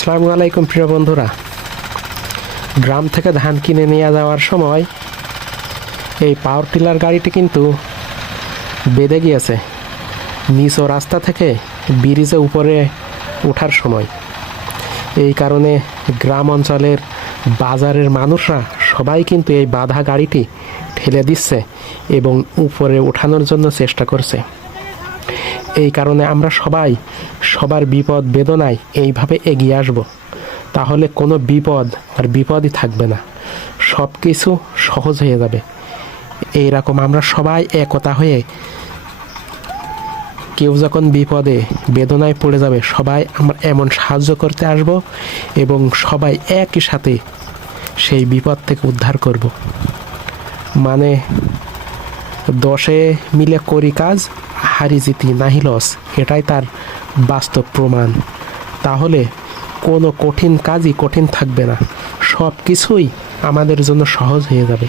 আসসালামু আলাইকুম, প্রিয় বন্ধুরা। গ্রাম থেকে ধান কিনে নিয়ে যাওয়ার সময় এই পাওয়ার টিলার গাড়িটি কিন্তু বেঁধে গিয়েছে নিচ রাস্তা থেকে ব্রিজে উপরে ওঠার সময়। এই কারণে গ্রাম অঞ্চলের বাজারের মানুষরা সবাই কিন্তু এই বাধা গাড়িটি ঠেলে দিচ্ছে এবং উপরে ওঠানোর জন্য চেষ্টা করছে। এই কারণে আমরা সবাই সবার বিপদ বেদনায় এইভাবে এগিয়ে আসব। তাহলে কোনো বিপদ আর বিপদই থাকবে না। সব কিছু সহজ হয়ে যাবে। এইরকম আমরা সবাই একতা হয়ে কেউ যখন বিপদে, বেদনায় পড়ে যাবে, সবাই আমরা এমন সাহায্য করতে আসব এবং সবাই একই সাথে সেই বিপদ থেকে উদ্ধার করব। মানে দশে মিলে করি কাজ, হারি জিতি নাহি লস। এটাই তার বাস্তব প্রমাণ। তাহলে কোনো কঠিন কাজই কঠিন থাকবে না। সব কিছুই আমাদের জন্য সহজ হয়ে যাবে।